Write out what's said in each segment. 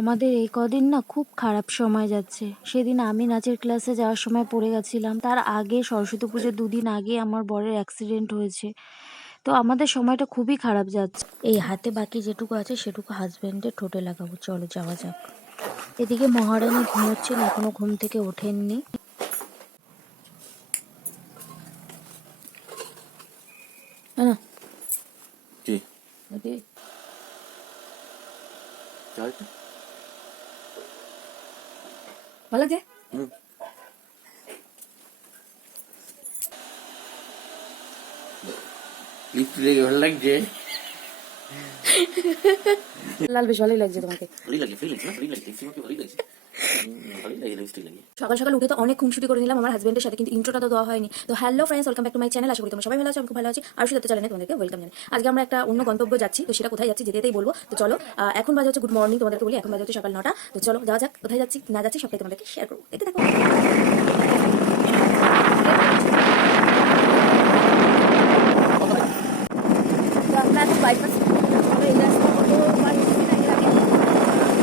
আমাদের এই কদিন না খুব খারাপ সময় যাচ্ছে। সেদিন আমি নাচের ক্লাসে যাওয়ার সময় পড়ে গেছিলাম। তার আগে সরস্বতী পুজোর ২ দিন আগে আমার বরের অ্যাক্সিডেন্ট হয়েছে। তো আমাদের সময়টা খুবই খারাপ যাচ্ছে। এই হাতে বাকি যেটুকু আছে সেটুকু হাজবেন্ডের ঠোঁটে লাগাবো। চলো যাওয়া যাক। এদিকে মহারানী ঘুমোচ্ছেন, এখনো ঘুম থেকে ওঠেননি। না কি ওকে। চালটা ভালো লাগছে? লিপস্টিক লেগে ভালো লাগছে। লাল বেশ ভালোই লাগছে তোমাকে। ভালোই লাগে, ভালোই লাগছে না? ভালোই লাগছে, লিপস্টিক ভালোই লাগছে। ভালোই লাগে লিপস্টিক লাগে। সকাল সকাল উঠে তো অনেক খুনসুটি করে নিলাম আমার হাজবেন্ডের সাথে, কিন্তু ইন্ট্রোটা তো দেওয়া হয়নি। তো hello friends, welcome back to my channel. আশা করি তোমরা সবাই ভালো আছো, আমি খুব ভালো আছি। আর সাথে চ্যানেলে তোমাদেরকে ওয়েলকাম জানাই। আজকে আমরা একটা অন্য গন্তব্য যাচ্ছি, তো সেটা কোথায় যাচ্ছি যেতেই বলবো। তো চলো, এখন বাজে হচ্ছে গুড মর্নিং, তোমাদেরকে বলি এখন বাজে হচ্ছে সকাল 9টা। তো চলো যাওয়া যাক, কোথায় যাচ্ছি না যাচ্ছি সবটাই তোমাদেরকে শেয়ার করবো। এটা দেখো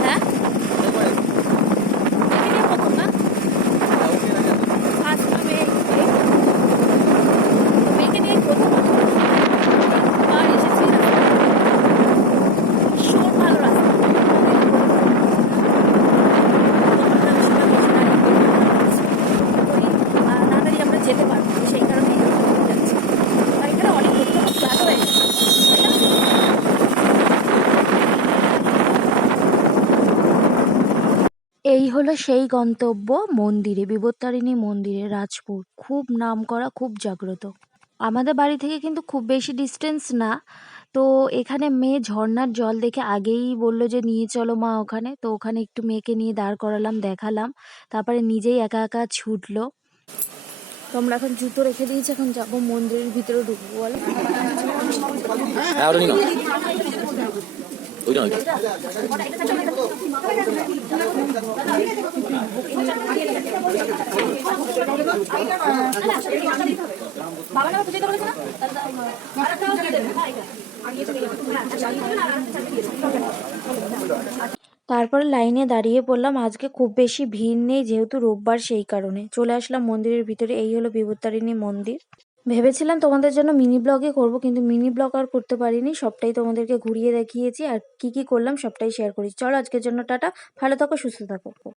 হ্যাঁ যেতে পারবো, সেই কারণে যাচ্ছি। আর এখানে অনেক লোক ভালো হয়েছে। এই হলো সেই গন্তব্য, মন্দিরে, বিপত্তারিণী মন্দিরে, রাজপুর। খুব নামকরা, খুব জাগ্রত। আমাদের বাড়ি থেকে কিন্তু খুব বেশি ডিস্টেন্স না। তো এখানে মেয়ে ঝর্ণার জল দেখে আগেই বললো যে নিয়ে চলো মা ওখানে। তো ওখানে একটু মেয়েকে নিয়ে দাঁড় করালাম, দেখালাম। তারপরে নিজেই একা একা ছুটলো। তো আমরা এখন জুতো রেখে দিয়েছি, এখন যাবো মন্দিরের ভিতরে ঢুকবো। বলো হ্যাঁ, ওটা নিন, ওইটা ওইটা। তারপরে লাইনে দাঁড়িয়ে পড়লাম। আজকে খুব বেশি ভিড় নেই, যেহেতু রোববার, সেই কারণে চলে আসলাম মন্দিরের ভিতরে। এই হলো বিপত্তারিণী মন্দির। ভেবেছিলাম তোমাদের জন্য মিনি ব্লগে করব, কিন্তু মিনি ব্লগ আর করতে পারিনি। সবটাই তোমাদেরকে ঘুরিয়ে দেখিয়েছি, আর কি কি করলাম সবটাই শেয়ার করেছি। চলো আজকের জন্য টাটা, ভালো থাকো, সুস্থ থাকো।